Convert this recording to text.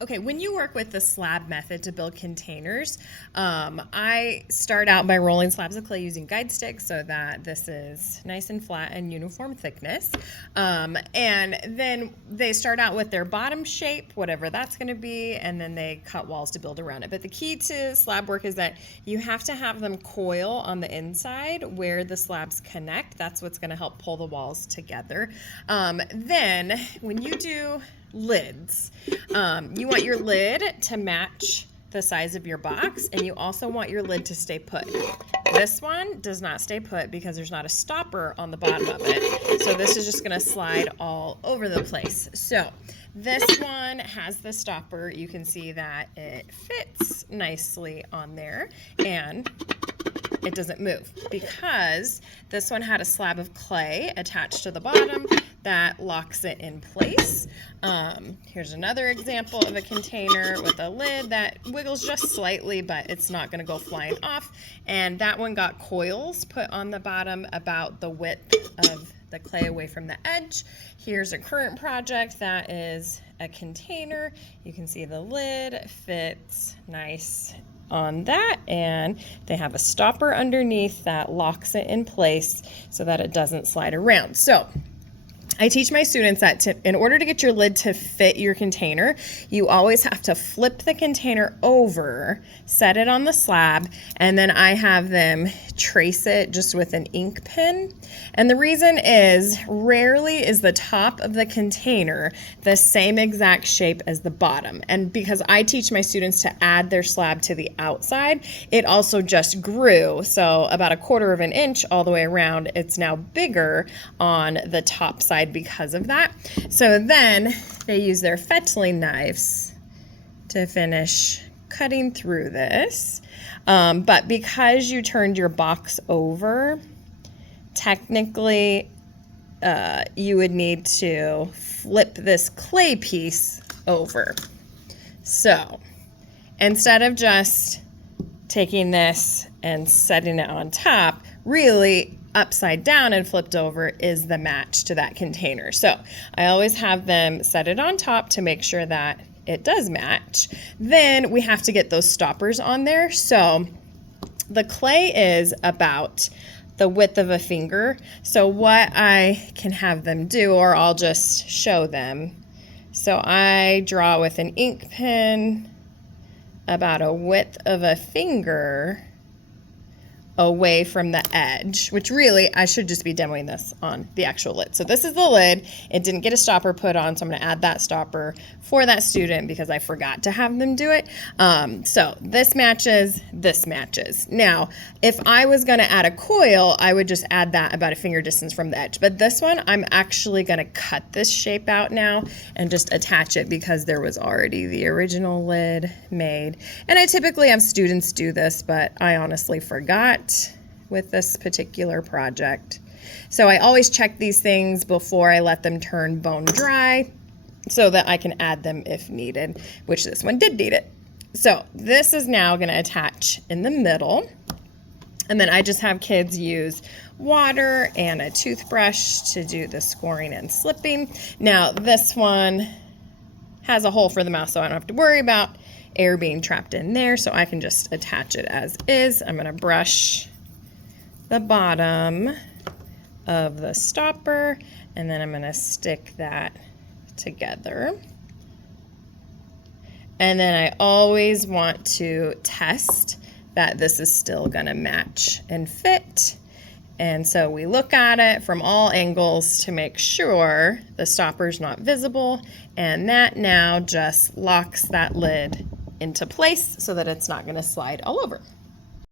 Okay, when you work with the slab method to build containers, I start out by rolling slabs of clay using guide sticks so that this is nice and flat and uniform thickness. And then they start out with their bottom shape, whatever that's going to be, and then they cut walls to build around it. But the key to slab work is that you have to have them coil on the inside where the slabs connect. That's what's going to help pull the walls together. Then when you do lids, you want your lid to match the size of your box, and you also want your lid to stay put. This one does not stay put because there's not a stopper on the bottom of it, so this is just going to slide all over the place. So this one has the stopper. You can see that it fits nicely on there and it doesn't move because this one had a slab of clay attached to the bottom that locks it in place. Here's another example of a container with a lid that wiggles just slightly, but it's not going to go flying off. And that one got coils put on the bottom about the width of the clay away from the edge. Here's a current project that is a container. You can see the lid fits nice on that, and they have a stopper underneath that locks it in place so that it doesn't slide around. So I teach my students that in order to get your lid to fit your container, you always have to flip the container over, set it on the slab, and then I have them trace it just with an ink pen. And the reason is rarely is the top of the container the same exact shape as the bottom. And because I teach my students to add their slab to the outside, it also just grew. So about 1/4 inch all the way around, it's now bigger on the top side because of that. So then they use their fettling knives to finish cutting through this. But because you turned your box over, technically you would need to flip this clay piece over. So instead of just taking this and setting it on top, really upside down and flipped over is the match to that container. So I always have them set it on top to make sure that it does match. Then we have to get those stoppers on there. So the clay is about the width of a finger. So what I can have them do, or I'll just show them. So I draw with an ink pen about a width of a finger away from the edge, which really I should just be demoing this on the actual lid. So this is the lid. It didn't get a stopper put on, so I'm going to add that stopper for that student because I forgot to have them do it. So this matches, this matches. Now, if I was going to add a coil, I would just add that about a finger distance from the edge. But this one, I'm actually going to cut this shape out now and just attach it because there was already the original lid made. And I typically have students do this, but I honestly forgot with this particular project. So I always check these things before I let them turn bone dry so that I can add them if needed, which this one did need it. So this is now going to attach in the middle, and then I just have kids use water and a toothbrush to do the scoring and slipping. Now this one has a hole for the mouth, so I don't have to worry about air being trapped in there, so I can just attach it as is. I'm going to brush the bottom of the stopper, and then I'm going to stick that together. And then I always want to test that this is still going to match and fit. And so we look at it from all angles to make sure the stopper's not visible, and that now just locks that lid into place so that it's not going to slide all over.